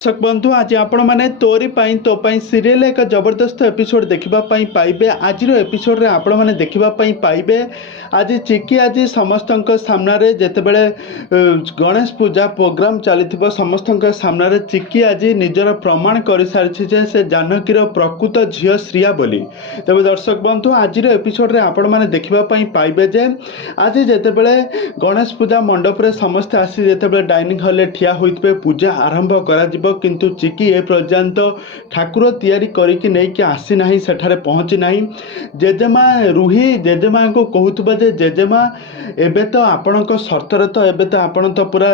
दर्शक बंधु आज आपण मैंने तोरी पाई तो पाई सीरियल एक जबरदस्त एपिसोड देखापी पाइबे। आज एपिसोड रे आपण मैंने देखापी पाइबे आज चिकी आज समस्त सामने जितेबले गणेश पूजा प्रोग्राम चली समस्त सामने चिकी आज निजर प्रमाण कर सारी से जानकीर प्रकृत झील श्रिया बोली। तेज दर्शक बंधु आज एपिसोड रे आपण मैंने देखापी पाइबे जे आज जितेबले गणेश पूजा मंडप रे समस्ते आसी जितेबले डाइनिंग हॉल ठिया होइतबे पूजा आरंभ करा किंतु चिकी ए पर्यंत ठाकुर तैयारी करके नहीं आसी ना सेठारे पहुँची ना। जेजेमा रुही जेजेमा को कहूबा जे जेजेमा एबे तो आपण सर्तर तो एबे तो आपण तो पूरा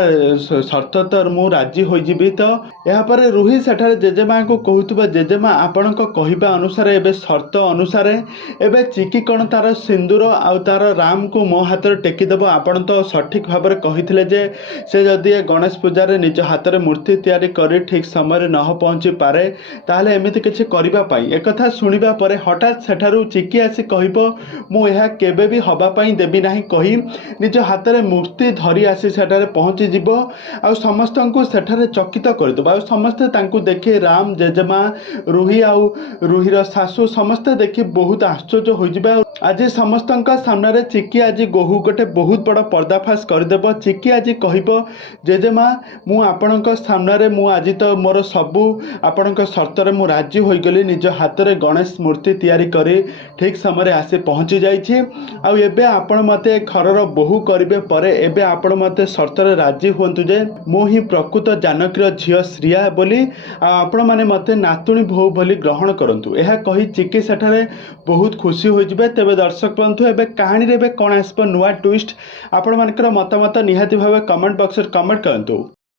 सर्त तो मु राजी होइजिबी। तो यापर रुही सेठारे जेजेमा को कहूबा जेजेमा आपण कहवा अनुसार एबे शर्त अनुसार एबे चिकी कौन तार सिंदूर आउ तार राम को मो हाथ टेकीदेव। आपण तो सठिक भाव में कही जे से जदि गणेश पूजा निज हाथ में मूर्ति तैयारी कर ठीक समय न पहुँची पारे ताहले एमिति किछि करिबा पई एकथा सुनिबा परे हठात सेठारु चिकी आसी कहइबो मु एहा केबे भी हबा पई देबी नाही कहि निज हाथ में मूर्ति धरी आसी सेठारे पहुँची जिवो आ समस्त को सेठारे चकित करदेबो। आ समस्ते तांकु देखि राम जेजेमा रुही आउ रुहीर सासू समस्ते देखि बहुत आश्चर्य हो जिबा। आज समस्त सामने चिकी आज गोहू गोटे बहुत बड़ पर्दाफाश करदेव। चिकी आज कहइबो जेजेमा मु आपणक सामने मु आज तो मोर सबू आपण सर्तर मु राजी होगली निज हाथ में गणेश मूर्ति तैयारी करी ठीक समय आसी पहुँची जाइए। आबे आपण मते घरर बोहू करेंगे पर एबे आपण मते सर्तर राजी हूँ जे मु ही प्रकृत जानकीर झील श्रिया बोली आपण मैंने मते नातुणी भो बोली ग्रहण करंतु। यह कही चिकी सेठारे बहुत खुशी हो जिबे। तेबे दर्शक बंधु एबे कहानी रे एबे कोन आसबो नुआ ट्विस्ट आपण मानकर मतामत निहाती भाव कमेंट बॉक्स रे कमेंट करंतु।